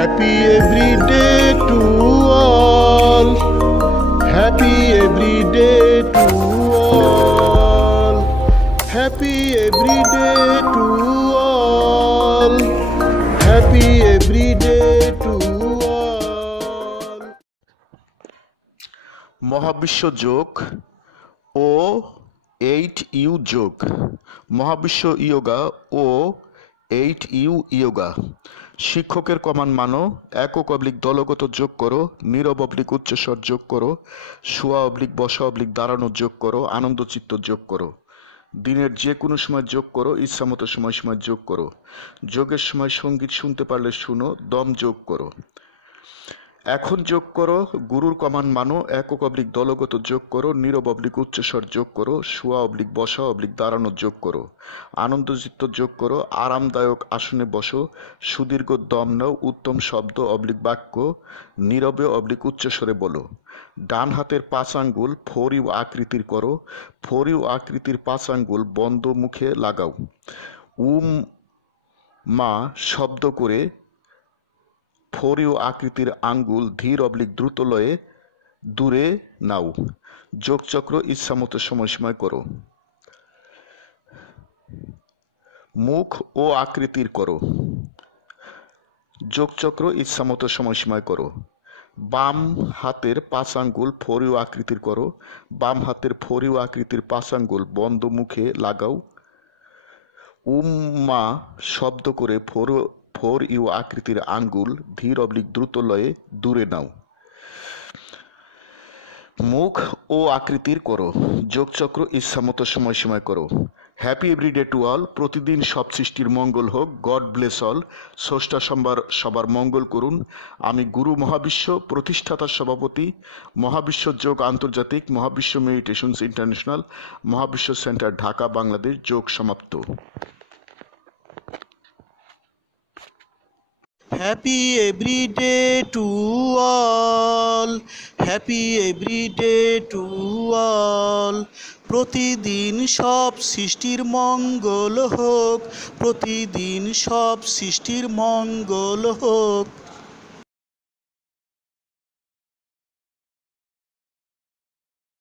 Happy every day to all. Happy every day to all. Happy every day to all. Happy every day to all. মহাবিশ্ব যোগ ও 8U যোগ। মহাবিশ্ব yoga ও 8U yoga. শিক্ষকের কমান মানো, একক অবলিক দলগত যোগ করো, নীরব অবলিক উচ্চস্বর যোগ করো, শোয়া অবলিক বসা অবলিক দাঁড়ানো যোগ করো, আনন্দচিত্ত যোগ করো। দিনের যে কোনো সময় যোগ করো, ইচ্ছামতো সময় যোগ করো। যোগের সময় সঙ্গীত শুনতে পারলে শুনো, দম যোগ করো। এখন যোগ করো, গুরুর কমান মানো, একক অবলিক দলগত যোগ করো, নীরব অবলিক উচ্চস্বর যোগ করো, শোয়া অবলিক বসা অবলিক দাঁড়ানো যোগ করো, আনন্দচিত্ত যোগ করো, আরামদায়ক আসনে বসো, সুদীর্ঘ দম নাও, উত্তম শব্দ অবলিক বাক্য নীরবে অবলিক উচ্চস্বরে বলো। ডান হাতের 5 আঙ্গুল 4U আকৃতির করো, 4U আকৃতির 5 আঙ্গুল বন্ধ মুখে লাগাও। মা শব্দ করে 4U আকৃতির আঙ্গুল ধীর অবলিক দ্রুত লয়ে দূরে নাও। যোগচক্র ইচ্ছামতো সময় করো। মুখ ও আকৃতির করো। যোগচক্র ইচ্ছামতো সময় করো। বাম হাতের 5 আঙ্গুল 4U আকৃতির করো, বাম হাতের 4U আকৃতির 5 আঙ্গুল বন্ধ মুখে লাগাও। মা শব্দ করে 4U আকৃতির আঙ্গুল ধীর অবলিক দ্রুত লয়ে দূরে নাও। মুখ ও আকৃতির করো। যোগচক্র ইচ্ছামতো সময় করো। Happy everyday to all. প্রতিদিন সব সৃষ্টির মঙ্গল হোক। God bless all. স্রষ্টা সবার মঙ্গল করুন। আমি গুরু মহাবিশ্ব, প্রতিষ্ঠাতা সভাপতি, মহাবিশ্ব যোগ আন্তর্জাতিক, মহাবিশ্ব মেডিটেশনস ইন্টারন্যাশনাল, মহাবিশ্ব সেন্টার, ঢাকা, বাংলাদেশ। যোগ সমাপ্ত। Happy every day to all. Happy every day to all. প্রতিদিন সব সৃষ্টির মঙ্গল হোক, প্রতিদিন সব সৃষ্টির মঙ্গল হোক।